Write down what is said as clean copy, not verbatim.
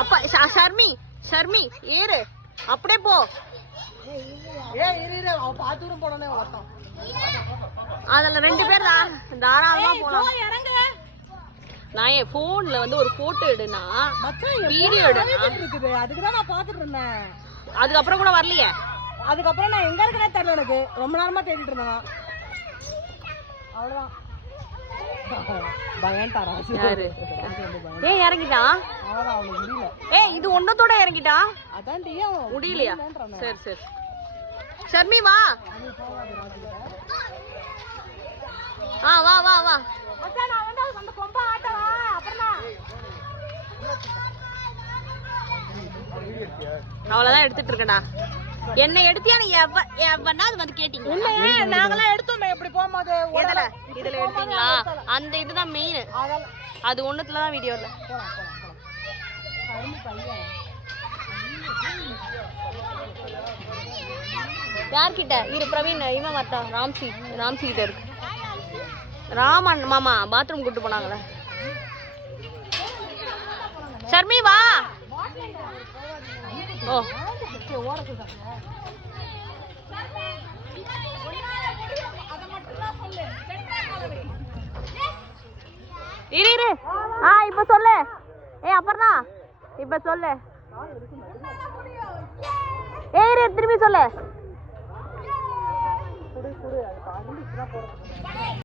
அப்பா ஷர்மி ஷர்மி ஏறு அப்படியே போ. அதுல 2 பேர் தாராளமா போலாம். நான் என் போன்ல வந்து ஒரு போட்டோ எடுனா வீடியோ எடுக்குது. அதுக்குதான் நான் பாத்துட்டு இருந்தேன். அதுக்கப்புறம் கூட வரலையே. அதுக்கப்புறம் நான் எங்க இருக்கனே தெரியல. எனக்கு ரொம்ப நேரமா தேடிட்டு இருந்தேன். அவ்வளவுதான். ஏன் இறங்கிட்டான்? ஏய் இது ஒன்னத்தோட இறங்கிட்டான். அதான் முடியலையா? சரி சரி ஷர்மி வா. வா வா வா. அவ்வளவுதான் எடுத்துட்டு இருக்கடா. என்ன எடுத்தியா? நீ எவனா அது வந்து கேட்டீங்க? நாங்களாம் எடுத்தோம். எப்படி போகும்போது இதுல எடுத்தீங்களா? அந்த இதுதான் மெயின். அது ஒண்ணுத்துலதான் வீடியோ இல்ல. யார்கிட்ட இரு? பிரவீன் இவன் வரட்டா. ராம்சி கிட்ட இருக்கு. ராமன் மாமா பாத்ரூம் கூட்டு போனாங்களே. ஷர்மி வா. ஓ இரு. இப்ப சொல்லு. அப்புறம்னா இப்ப சொல்லு. இரு திரும்பி சொல்லு.